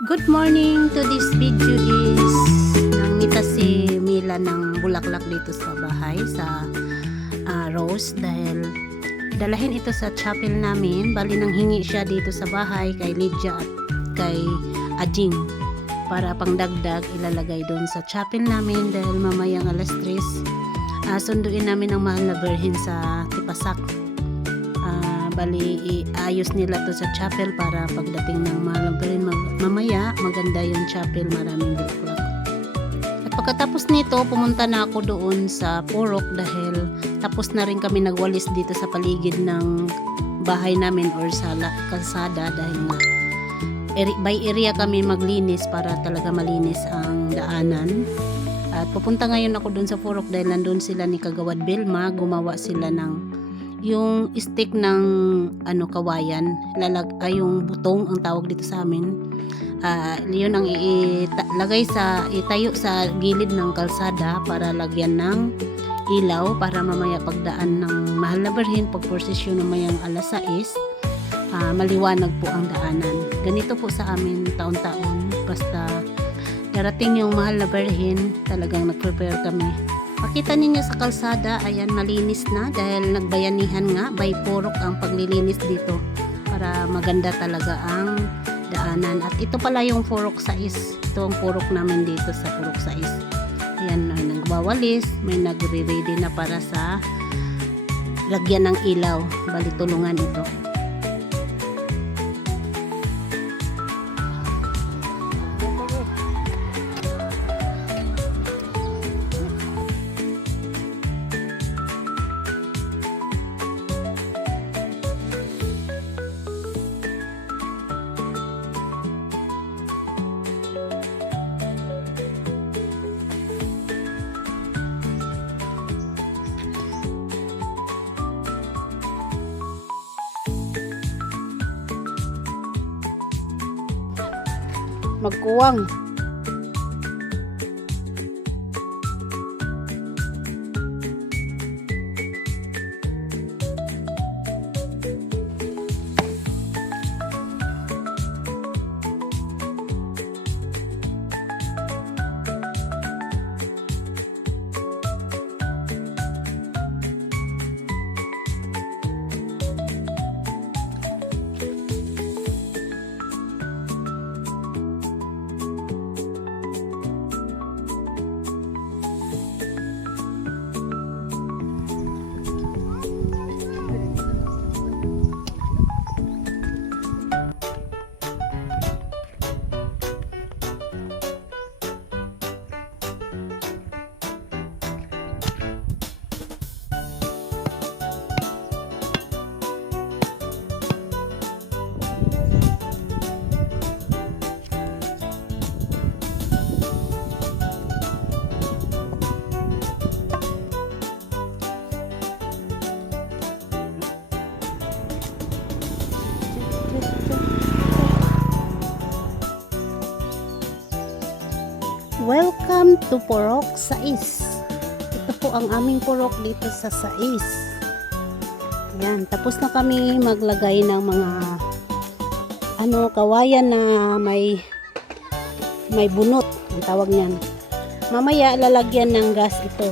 Good morning! To this video is nangita si Mila ng bulaklak dito sa bahay sa Rose dahil dalahin ito sa chapel namin. Bali nang hingi siya dito sa bahay kay Lydia at kay Ajing para pangdagdag ilalagay doon sa chapel namin dahil mamayang alas 3 sunduin namin ang mahal na birhen sa Tipasak. Bali iayos nila to sa chapel para pagdating ng mahal na birhen mamaya maganda yung chapel, maraming bulaklak. At pagkatapos nito pumunta na ako doon sa Purok dahil tapos na rin kami nagwalis dito sa paligid ng bahay namin or sa kalsada dahil nga by area kami maglinis para talaga malinis ang daanan. At pupunta ngayon ako doon sa Purok dahil nandun sila ni Kagawad Vilma, gumawa sila ng yung stick ng kawayan, yung butong ang tawag dito sa amin. Yun ang itayo sa gilid ng kalsada para lagyan ng ilaw para mamaya pagdaan ng mahal na birhen pag prosesyon mamayang alas 6 maliwanag po ang daanan. Ganito po sa amin taon-taon, basta darating yung mahal na birhen talagang nag-prepare kami. Makita ninyo sa kalsada, ayan, malinis na dahil nagbayanihan nga by Purok ang paglilinis dito para maganda talaga ang daanan. At ito pala yung Purok 6. Ito ang Purok namin dito sa Purok 6. Ayan, may nagwawalis, may nagre-ready na para sa lagyan ng ilaw. Bali tulungan ito. Magkuwang. Welcome to Purok 6. Ito po ang aming Purok dito sa 6. Ayan, tapos na kami maglagay ng mga kawayan na may bunot, ang tawag niyan. Mamaya lalagyan ng gas ito.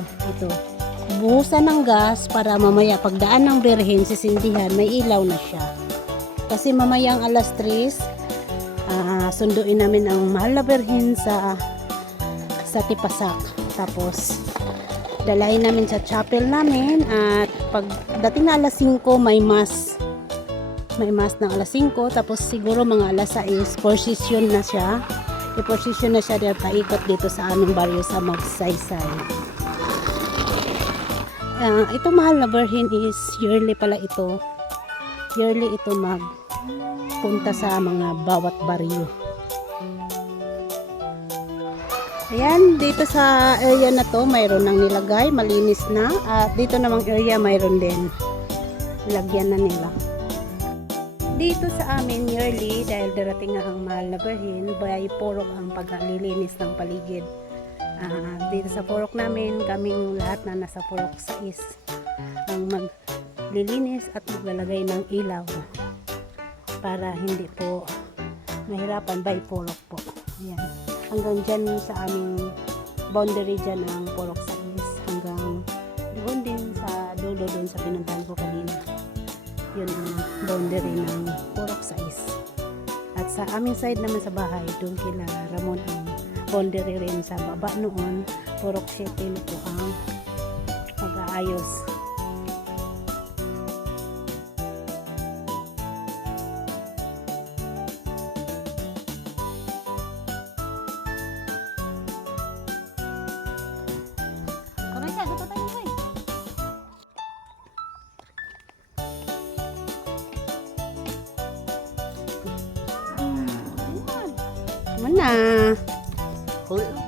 Buhusan ng gas para mamaya pagdaan ng birhen sisindihan, may ilaw na siya. Kasi mamayang alas 3 sunduin namin ang mahal na birhen sa Tipasak. Tapos dalahin namin sa chapel namin at pagdating na alas 5 may mass ng alas 5, tapos siguro mga alas 6 procession na siya dahil paikot dito sa aming baryo sa Magsaysay. Ito mahal na birhen is yearly pala ito. Yearly ito magpunta sa mga bawat baryo. Ayan, dito sa area na to mayroon nang nilagay, malinis na. At dito namang area mayroon din, lagyan na nila. Dito sa amin yearly dahil darating nga ang mahal na birhen, by Purok ang paglilinis ng paligid. Dito sa Purok namin, kaming lahat na nasa Purok 6 ang maglilinis at maglalagay ng ilaw para hindi po Mahirapan by Purok po. Ayan. Hanggang dyan sa aming boundary dyan ang Purok Sais. Hanggang doon din sa dulo doon sa pinuntahan ko kanina. Yun ang boundary ng Purok Sais. At sa aming side naman sa bahay, doon kila Ramon ang boundary rin sa baba noon. Purok 7 na po ang mag-aayos. Kamay ka, dapat tayo kayo. Mana? Huli